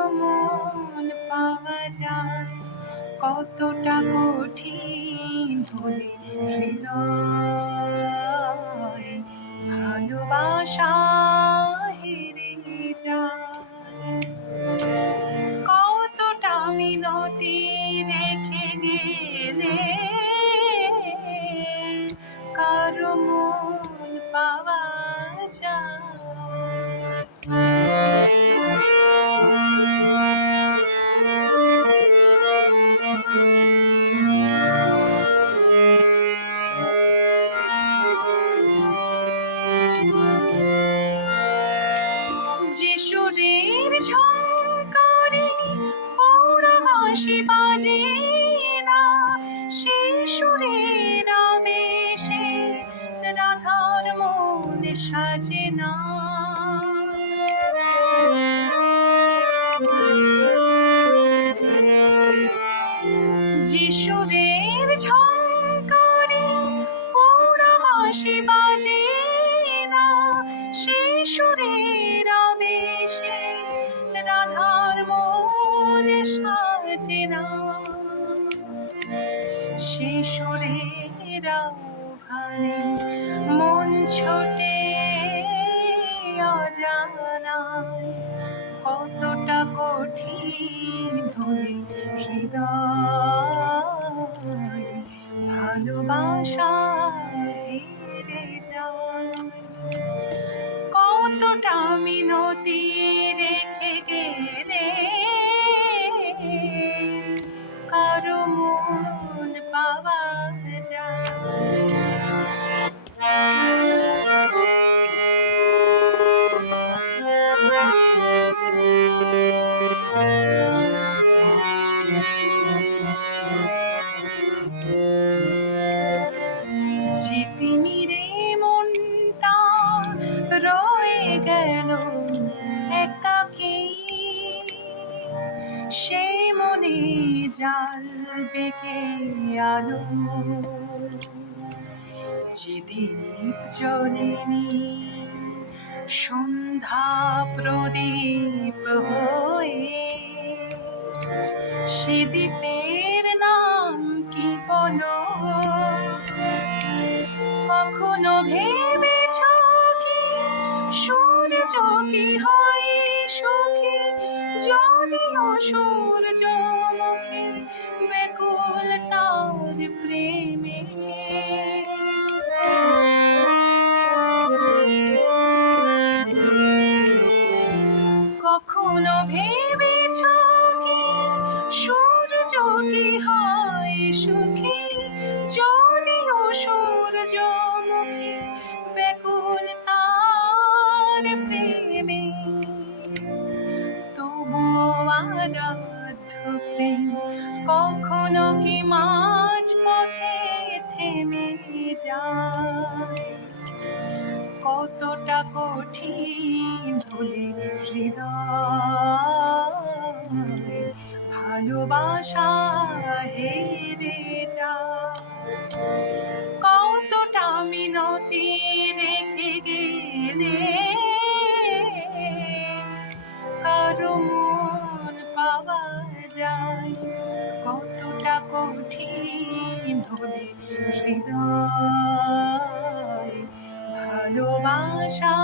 কারো মন পাওয়া যায়, কতটা কঠিন হলে হৃদয় ভালোবাসা হেরে যায়। কতটা মিনতি রেখে গেলে কারো মন পাওয়া যায়। যে সুরের ঝংকারে ওরা বাঁশি বাজে না, সেই সুরের আবেশে রাধার মন সাজে না। যে সুরের ঝংকারে ওরা বাঁশি বাজে না, সেই সুরের আবেশে রাধার মন সাজে না। সে সুরের আহ্বানে মন ছোটে অজানায়, কতটা কঠিন হলে হৃদয় ভালোবাসা হেরে যায়। কতটা মিনতি রেখে গেলে কারো মন পাওয়া যায়। যে তিমিরে মনটা রয়ে গেল একাকী, সে মনে জ্বালবে কে আলো। যে দীপ জ্বলেনি সন্ধ্যা প্রদীপ হয়ে, সে দ্বীপের নাম কি বলো? কখনো ভেবেছ কি সূর্য কি হয় সুখী, যদিও সূর্যমুখী ব্যাকুল তার প্রেমে? কখনো ভেবেছ কি সূর্য কি হয় সুখী, যদিও সূর্যমুখী ব্যাকুল তার প্রেমে? তবুও আরাধ্য প্রেম কখনো কি মাঝ পথে থেমে যায়? কতটা কঠিন হলে হৃদয় ভালোবাসা হেরে যায়। কতটা মিনতি রেখে গেলে কারো মন পাওয়া যায়। কতটা কঠিন হলে হৃদয় ভালোবাসা